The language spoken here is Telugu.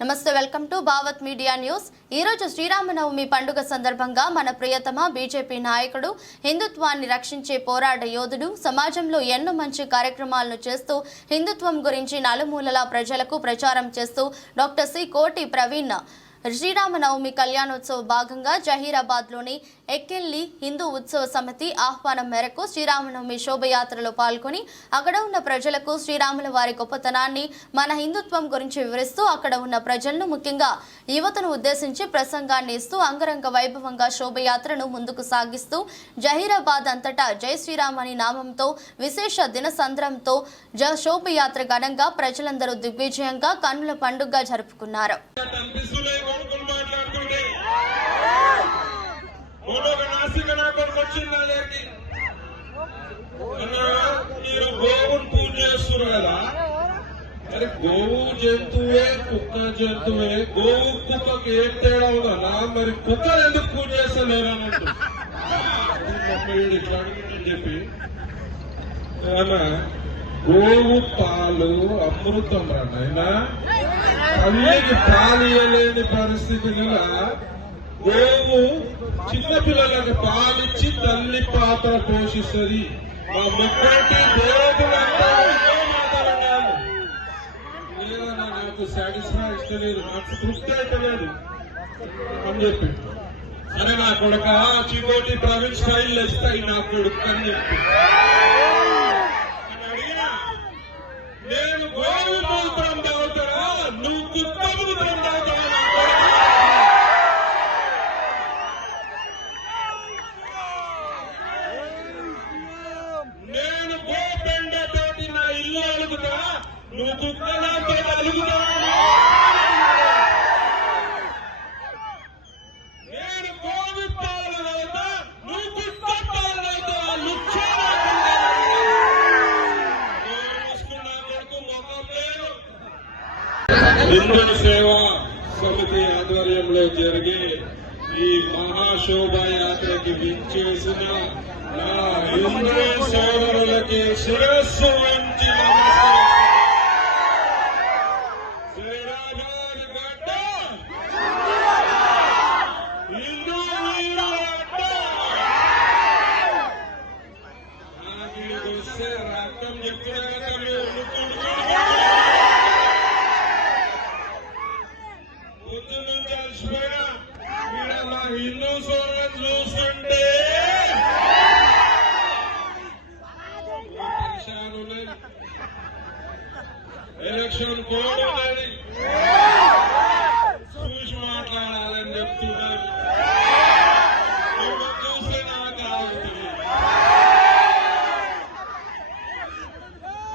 నమస్తే welcome to Bhavat media news. ఈ రోజు శ్రీరామనవమి పండుగ సందర్భంగా మన ప్రియతమ బీజేపీ నాయకుడు హిందుత్వాన్ని రక్షించే పోరాట యోధుడు సమాజంలో ఎన్నో మంచి కార్యక్రమాలను చేస్తూ హిందుత్వం గురించి నలుమూలలా ప్రజలకు ప్రచారం చేస్తూ డాక్టర్ సి కోటి ప్రవీణ్ శ్రీరామనవమి కళ్యాణోత్సవ భాగంగా జహీరాబాద్లోని ఎక్కెల్లి హిందూ ఉత్సవ సమితి ఆహ్వానం మేరకు శ్రీరామనవమి శోభయాత్రలో పాల్గొని అక్కడ ఉన్న ప్రజలకు శ్రీరాముల వారి గొప్పతనాన్ని మన హిందుత్వం గురించి వివరిస్తూ అక్కడ ఉన్న ప్రజలను ముఖ్యంగా యువతను ఉద్దేశించి ప్రసంగాన్ని ఇస్తూ అంగరంగ వైభవంగా శోభయాత్రను ముందుకు సాగిస్తూ జహీరాబాద్ అంతటా జై శ్రీరామ్ అని నామంతో విశేష దినసంద్రంతో జ శోభయాత్ర ఘనంగా ప్రజలందరూ దిగ్విజయంగా కన్నుల పండుగగా జరుపుకున్నారు. నా వచ్చింది నా దగ్గరికి మీరు పూజ చేస్తున్నారు? కదా అరే గోవు జంతువే కుక్క జంతువే గోవు కుక్కకి ఏం తేడా ఉందన్నా మరి కుక్క ఎందుకు పూజ చేస్తలేరు అని ఇట్లా చెప్పి. అన్నా, గోవు పాలు అమృతం రా నాయనా. తల్లికి పాలియలేని పరిస్థితులలో మేము చిన్నపిల్లలకు పాలిచ్చి తల్లి పాత్ర పోషిస్తుంది. మా ముక్కటి దేవతలంతా లేదన్నా నాకు సాటిస్ఫై ఇస్తలేదు నాకు తృప్తి అయితే అని చెప్పి. అరే నా కొడుక చికోటి ప్రవీణ్ స్టైల్ ఇస్తాయి నా కొడుకు అని చెప్పి. హిందూ సేవా సమితి ఆధ్వర్యంలో జరిగే ఈ మహాశోభాయాత్రకి విచ్చేసిన నా హిందూ సోదరులకి శిరస్సు పొద్దు నుంచి అలసిపోయినా ఈడ మా హిందూ సోదరులను చూస్తుంటే ఎలక్షన్ కోడ్